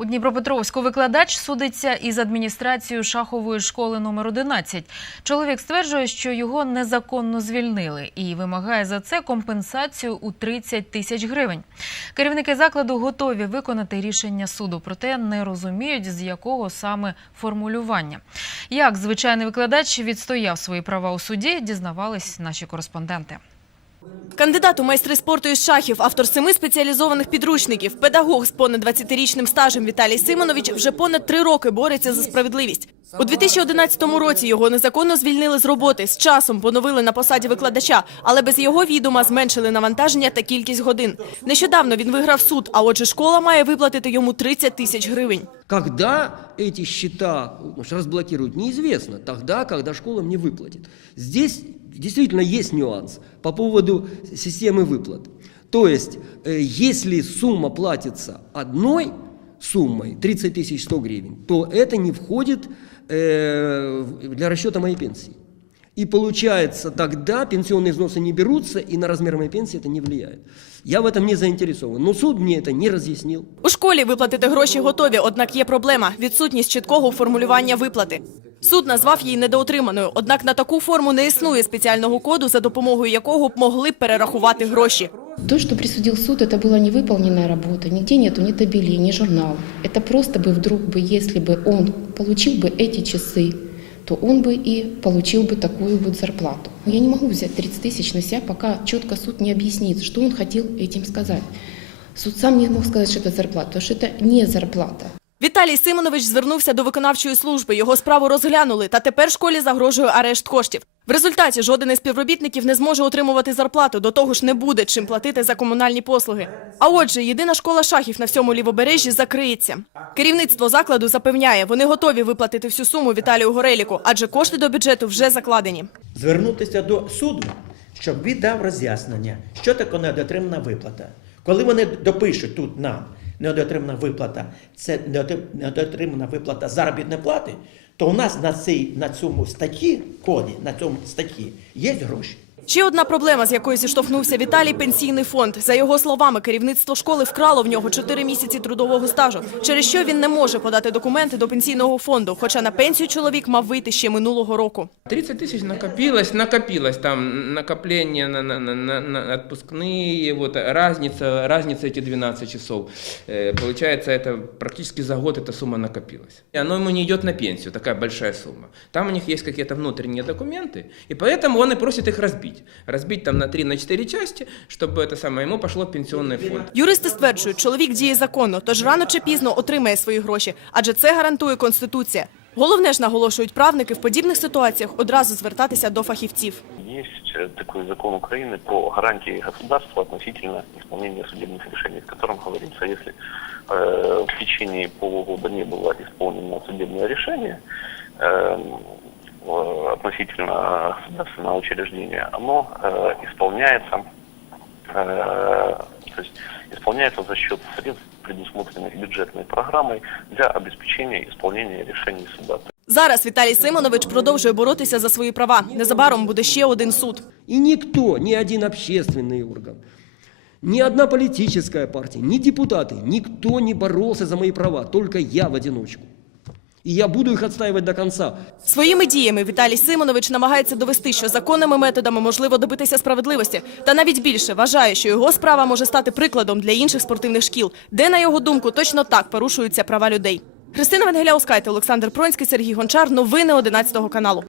У Дніпропетровську викладач судиться із адміністрацією шахової школи номер 11. Чоловік стверджує, що його незаконно звільнили і вимагає за це компенсацію у 30 тисяч гривень. Керівники закладу готові виконати рішення суду, проте не розуміють, з якого саме формулювання. Як звичайний викладач відстояв свої права у суді, дізнавались наші кореспонденти. Кандидат у майстри спорту із шахів, автор семи спеціалізованих підручників, педагог з понад 20-річним стажем Віталій Симонович вже понад три роки бореться за справедливість. У 2011 році його незаконно звільнили з роботи. З часом поновили на посаді викладача, але без його відома зменшили навантаження та кількість годин. Нещодавно він виграв суд, а отже, школа має виплатити йому 30 тисяч гривень. Когда эти счета ну, что разблокируют, неизвестно. Тогда, когда школа мне выплатит. Здесь действительно есть нюанс по поводу системы выплат. То есть, э, если сумма платится одной суммой, 30 тысяч 100 гривен, то это не входит э, в- для расчета моей пенсии. И получается, тогда пенсионные взносы не берутся, и на размер моей пенсии это не влияет. Я в этом не заинтересован. Но суд мне это не разъяснил. У школі виплатити гроші готові, однак є проблема – відсутність чіткого формулювання виплати. Суд назвав її недоотриманою, однак на таку форму не існує спеціального коду, за допомогою якого б могли б перерахувати гроші. То, что присудил суд, это была невыполненная работа. Нигде нету ни табелей, ни журнал. Это просто бы вдруг бы, если бы он получил бы эти часы, то он бы и получил бы такую вот зарплату. Я не могу взять 30 тысяч на себя, пока четко суд не объяснит, что он хотел этим сказать. Суд сам не мог сказать, что это зарплата, потому что это не зарплата. Віталій Симонович звернувся до виконавчої служби. Його справу розглянули, та тепер школі загрожує арешт коштів. В результаті жоден із співробітників не зможе отримувати зарплату, до того ж не буде чим платити за комунальні послуги. А отже, єдина школа шахів на всьому лівобережжі закриється. Керівництво закладу запевняє, вони готові виплатити всю суму Віталію Гореліку, адже кошти до бюджету вже закладені. звернутися до суду, щоб він дав роз'яснення, що таке недотримана виплата. Коли вони допишуть тут нам недотримана виплата, це недоотримана виплата заробітної плати, то у нас на, цій, на цьому статті, коді, на цьому статті є гроші. Ще одна проблема, з якою зіштовхнувся Віталій – пенсійний фонд. За його словами, керівництво школи вкрало в нього 4 місяці трудового стажу, через що він не може подати документи до пенсійного фонду, хоча на пенсію чоловік мав вийти ще минулого року. 30 тысяч накопилось, накопилось там накопление на, на, на, на- на отпускные, вот разница, разница эти 12 часов. Э, Получается, это практически за год эта сумма накопилась. И оно ему не идет на пенсию, такая большая сумма. Там у них есть какие-то внутренние документы, и поэтому он и просит их разбить. Разбить там на 3-4 части, чтобы это самое, ему пошло в пенсионный фонд. Юристи стверджують, чоловік діє законно, тож рано чи пізно отримає свої гроші, адже це гарантує Конституція. Головне ж наголошують правники в подібних ситуаціях одразу звертатися до фахівців. Есть э, такой закон Украины по гарантии государства относительно исполнения судебных решений, в котором говорится, если э, в течение полугода не было исполнено судебное решение э, э, относительно государственного учреждения, оно э, исполняется, э, то есть исполняется за счет средств, предусмотренных бюджетной программой для обеспечения исполнения решений суда. Зараз Віталій Симонович продовжує боротися за свої права. Незабаром буде ще один суд. И никто, ни один общественный орган, ни одна политическая партия, ни депутаты, никто не боролся за мои права, только я в одиночку. И я буду їх отстаивать до кінця. Своїми діями Віталій Симонович намагається довести, що законними методами можливо добитися справедливості. Та навіть більше вважає, що його справа може стати прикладом для інших спортивних шкіл, де, на його думку, точно так порушуються права людей. Христина Венгеляускайте, Олександр Пронський, Сергій Гончар. Новини 11 каналу.